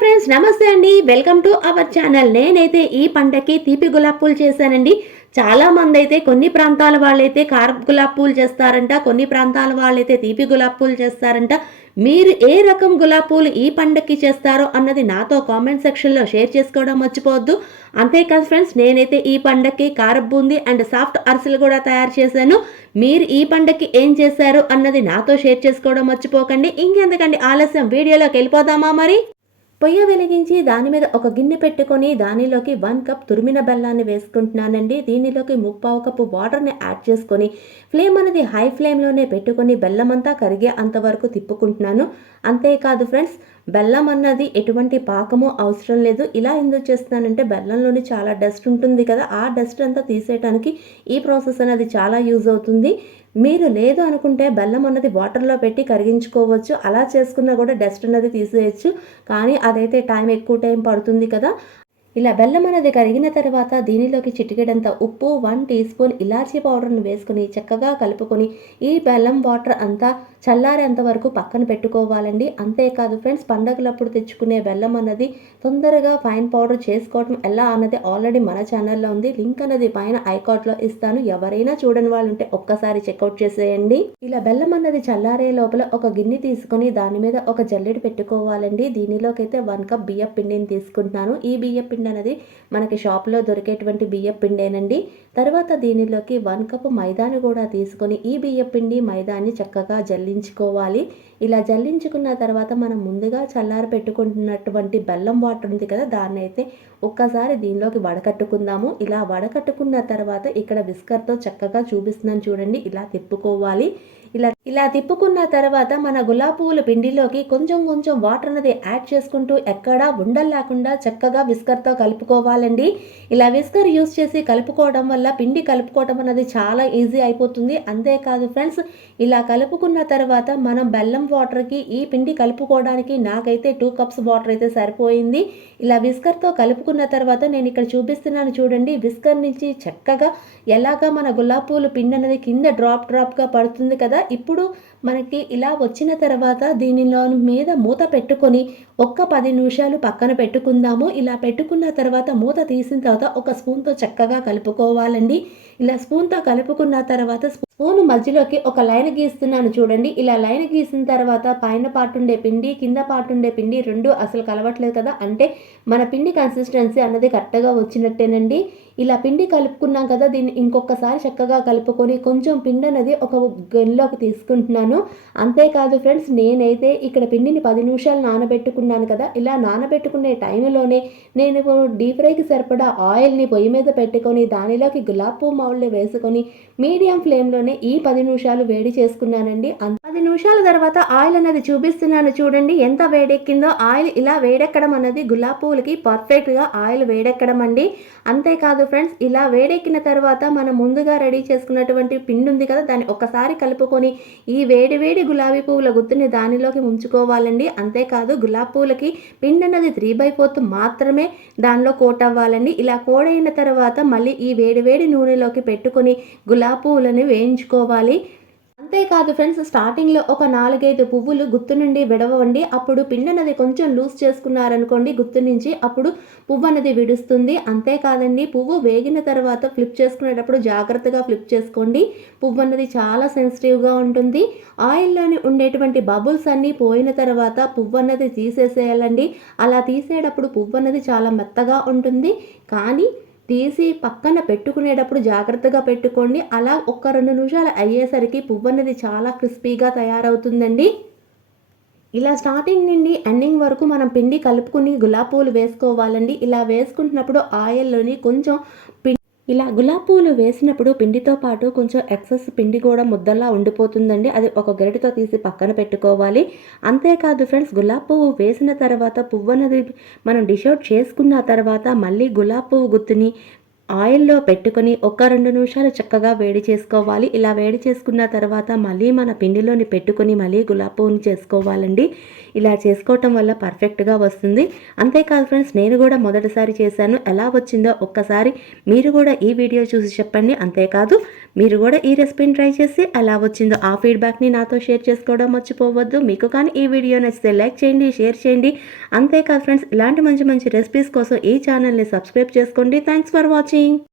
Friends నమస్తే అండి. Welcome to our channel నేనైతే ఈ పంటకి తీపి గులాబ్ పూలు చేశానండి. చాలా మంది అయితే కొన్ని ప్రాంతాల వాళ్ళైతే కార గులాబ్ పూలు చేస్తారంట కొన్ని ప్రాంతాల వాళ్ళైతే తీపి గులాబ్ పూలు చేస్తారంట. మీరు ఏ రకం గులాబ్ పూలు ఈ పండక్కి చేస్తారో అన్నది నాతో కామెంట్ సెక్షన్లో షేర్ చేసుకోవడం మర్చిపోవద్దు. అంతేకాదు ఫ్రెండ్స్ నేనైతే ఈ పండక్కి కారం బూంది అండ్ సాఫ్ట్ అరిసెలు కూడా తయారు చేశాను. మీరు ఈ పండక్కి ఏం చేశారు అన్నది నాతో షేర్ చేసుకోవడం మర్చిపోకండి. ఇంకెందుకండి? ఆలస్యం. వీడియోలోకి వెళ్ళిపోదామా మరి? పొయ్యి వెలిగించి దాని మీద ఒక గిన్నె పెట్టుకొని దానిలోకి వన్ కప్ తురిమిన బెల్లాన్ని వేసుకుంటున్నానండి. దీనిలోకి ముప్పావు కప్పు వాటర్ని యాడ్ చేసుకొని ఫ్లేమ్ అనేది హై ఫ్లేమ్లోనే పెట్టుకొని బెల్లం అంతా కరిగే అంతవరకు తిప్పుకుంటున్నాను. అంతేకాదు ఫ్రెండ్స్ బెల్లం అన్నది ఎటువంటి పాకము అవసరం లేదు. ఇలా ఎందుకు చేస్తున్నానంటే బెల్లంలోని చాలా డస్ట్ ఉంటుంది కదా. ఆ డస్ట్ అంతా తీసేయడానికి ఈ ప్రాసెస్ అనేది చాలా యూజ్ అవుతుంది. మీరు లేదు అనుకుంటే బెల్లం అన్నది వాటర్లో పెట్టి కరిగించుకోవచ్చు. అలా చేసుకున్నా కూడా డస్ట్ అన్నది తీసేయచ్చు. కానీ అదైతే టైం ఎక్కువ టైం పడుతుంది కదా. ఇలా బెల్లం అనేది కరిగిన తర్వాత దీనిలోకి చిటికెడంత ఉప్పు వన్ టీ స్పూన్ ఇలాచీ పౌడర్ను వేసుకుని చక్కగా కలుపుకొని ఈ బెల్లం వాటర్ అంతా చల్లారేంత వరకు పక్కన పెట్టుకోవాలండి. అంతేకాదు ఫ్రెండ్స్ పండగలప్పుడు తెచ్చుకునే బెల్లం అన్నది తొందరగా ఫైన్ పౌడర్ చేసుకోవడం ఎలా అన్నది ఆల్రెడీ మన ఛానల్లో ఉంది. లింక్ అనేది పైన ఐకాట్లో ఇస్తాను. ఎవరైనా చూడని వాళ్ళు ఉంటే ఒక్కసారి చెక్అవుట్ చేసేయండి. ఇలా బెల్లం అన్నది చల్లారే లోపల ఒక గిన్నె తీసుకొని దాని మీద ఒక జల్లెడ పెట్టుకోవాలండి. దీనిలోకి అయితే వన్ కప్ బియ్యం పిండిని తీసుకుంటున్నాను. ఈ బియ్యం పిండి అనేది మనకి షాప్లో దొరికేటువంటి బియ్య పిండేనండి. తర్వాత దీనిలోకి వన్ కప్ మైదాని కూడా తీసుకొని ఈ బియ్యపిండి మైదాన్ని చక్కగా జల్లించుకోవాలి. ఇలా జల్లించుకున్న తర్వాత మనం ముందుగా చల్లారి పెట్టుకుంటున్నటువంటి బెల్లం వాటర్ ఉంది కదా దాన్ని అయితే ఒక్కసారి దీనిలోకి వడకట్టుకుందాము. ఇలా వడకట్టుకున్న తర్వాత ఇక్కడ విస్కర్తో చక్కగా చూపిస్తున్నాను చూడండి ఇలా తిప్పుకోవాలి. ఇలా ఇలా తిప్పుకున్న తర్వాత మన గులాబీ పువ్వుల పిండిలోకి కొంచెం కొంచెం వాటర్ అనేది యాడ్ చేసుకుంటూ ఎక్కడా ఉండలు లేకుండా చక్కగా విస్కర్తో కలుపుకోవాలండి. ఇలా విస్కర్ యూస్ చేసి కలుపుకోవడం వల్ల పిండి కలుపుకోవడం అనేది చాలా ఈజీ అయిపోతుంది. అంతేకాదు ఫ్రెండ్స్ ఇలా కలుపుకున్న తర్వాత మనం బెల్లం వాటర్కి ఈ పిండి కలుపుకోవడానికి నాకైతే టూ కప్స్ వాటర్ అయితే సరిపోయింది. ఇలా విస్కర్తో కలుపుకున్న తర్వాత నేను ఇక్కడ చూపిస్తున్నాను చూడండి విస్కర్ నుంచి చక్కగా ఎలాగా మన గులాబీ పూలు పిండి అనేది కింద డ్రాప్ డ్రాప్గా పడుతుంది కదా ఇప్పుడు మనకి ఇలా వచ్చిన తర్వాత దీనిలో మీద మూత పెట్టుకొని ఒక్క పది నిమిషాలు పక్కన పెట్టుకుందాము. ఇలా పెట్టుకున్న తర్వాత మూత తీసిన తర్వాత ఒక స్పూన్తో చక్కగా కలుపుకోవాలండి. ఇలా స్పూన్తో కలుపుకున్న తర్వాత స్పూన్ మధ్యలోకి ఒక లైన్ గీస్తున్నాను చూడండి. ఇలా లైన్ గీసిన తర్వాత పైన పాటుండే పిండి కింద పాటుండే పిండి రెండు అసలు కలవట్లేదు కదా? అంటే మన పిండి కన్సిస్టెన్సీ అన్నది కరెక్ట్గా వచ్చినట్టేనండి. ఇలా పిండి కలుపుకున్నాం కదా దీన్ని ఇంకొకసారి చక్కగా కలుపుకొని కొంచెం పిండి అనేది ఒక గిన్నెలోకి తీసుకుంటున్నాను. అంతేకాదు ఫ్రెండ్స్ నేనైతే ఇక్కడ పిండిని పది నిమిషాలు నానబెట్టుకున్నాను కదా ఇలా నానబెట్టుకునే టైంలోనే నేను డీప్ ఫ్రైకి సరిపడా ఆయిల్ని పొయ్యి మీద పెట్టుకొని దానిలోకి గులాబ్ పువ్వు మౌళ్ళు వేసుకొని మీడియం ఫ్లేమ్లోనే ఈ పది నిమిషాలు వేడి చేసుకున్నానండి. పది నిమిషాల తర్వాత ఆయిల్ అనేది చూపిస్తున్నాను చూడండి. ఎంత వేడెక్కిందో ఆయిల్ ఇలా వేడెక్కడం అన్నది గులాబ్ పువ్వులకి పర్ఫెక్ట్గా ఆయిల్ వేడెక్కడం అండి అంతేకాదు ఫ్రెండ్స్ ఇలా వేడెక్కిన తర్వాత మనం ముందుగా రెడీ చేసుకున్నటువంటి పిండి ఉంది కదా దాన్ని ఒకసారి కలుపుకొని ఈ వేడి వేడి గులాబీ పువ్వుల గుత్తుని దానిలోకి ఉంచుకోవాలండి అంతేకాదు గులాబీ పువ్వులకి పిండి అన్నది త్రీ బై ఫోర్త్ మాత్రమే దానిలో కోట్ అవ్వాలండి. ఇలా కోడైన తర్వాత మళ్ళీ ఈ వేడి వేడి నూనెలోకి పెట్టుకొని గులాబీ పువ్వులని వేయించుకోవాలి అంతేకాదు ఫ్రెండ్స్ స్టార్టింగ్లో ఒక నాలుగైదు పువ్వులు గుత్తు నుండి విడవండి. అప్పుడు పిండి అనేది కొంచెం లూజ్ చేసుకున్నారనుకోండి గుత్తు నుంచి అప్పుడు పువ్వు అనేది విడుస్తుంది. అంతేకాదండి పువ్వు వేగిన తర్వాత ఫ్లిప్ చేసుకునేటప్పుడు జాగ్రత్తగా ఫ్లిప్ చేసుకోండి. పువ్వు అన్నది చాలా సెన్సిటివ్గా ఉంటుంది. ఆయిల్లోని ఉండేటువంటి బబుల్స్ అన్నీ పోయిన తర్వాత పువ్వు అన్నది తీసేసేయాలండి. అలా తీసేటప్పుడు పువ్వు అన్నది చాలా మెత్తగా ఉంటుంది. కానీ తీసి పక్కన పెట్టుకునేటప్పుడు జాగ్రత్తగా పెట్టుకోండి. అలా ఒక్క రెండు నిమిషాలు అయ్యేసరికి పువ్వు అనేది చాలా క్రిస్పీగా తయారవుతుందండి. ఇలా స్టార్టింగ్ నుండి ఎండింగ్ వరకు మనం పిండి కలుపుకుని గులాబీ పూలు వేసుకోవాలండి. ఇలా వేసుకుంటున్నప్పుడు ఆయిల్లోని కొంచెం పిండి ఇలా గులాబీ పువ్వులు వేసినప్పుడు పిండితో పాటు కొంచెం ఎక్సెస్ పిండి కూడా ముద్దలా ఉండిపోతుందండి. అది ఒక గరిటతో తీసి పక్కన పెట్టుకోవాలి. అంతేకాదు ఫ్రెండ్స్ గులాబీ పువ్వు వేసిన తర్వాత పువ్వు అనేది మనం డిషౌట్ చేసుకున్న తర్వాత మళ్ళీ గులాబీ పువ్వు గుత్తుని ఆయిల్లో పెట్టుకొని ఒక రెండు నిమిషాలు చక్కగా వేడి చేసుకోవాలి. ఇలా వేడి చేసుకున్న తర్వాత మళ్ళీ మన పిండిలోని పెట్టుకొని మళ్ళీ గులాబీ పువ్వుని చేసుకోవాలండి. ఇలా చేసుకోవటం వల్ల పర్ఫెక్ట్గా వస్తుంది. అంతేకాదు ఫ్రెండ్స్ నేను కూడా మొదటిసారి చేశాను. ఎలా వచ్చిందో ఒక్కసారి మీరు కూడా ఈ వీడియో చూసి చెప్పండి. అంతేకాదు మీరు కూడా ఈ రెసిపీని ట్రై చేసి ఎలా వచ్చిందో ఆ ఫీడ్బ్యాక్ని నాతో షేర్ చేసుకోవడం మర్చిపోవద్దు. మీకు కానీ ఈ వీడియో నచ్చితే లైక్ చేయండి షేర్ చేయండి. అంతేకాదు ఫ్రెండ్స్ ఇలాంటి మంచి మంచి రెసిపీస్ కోసం ఈ ఛానల్ని సబ్స్క్రైబ్ చేసుకోండి. Thanks for watching.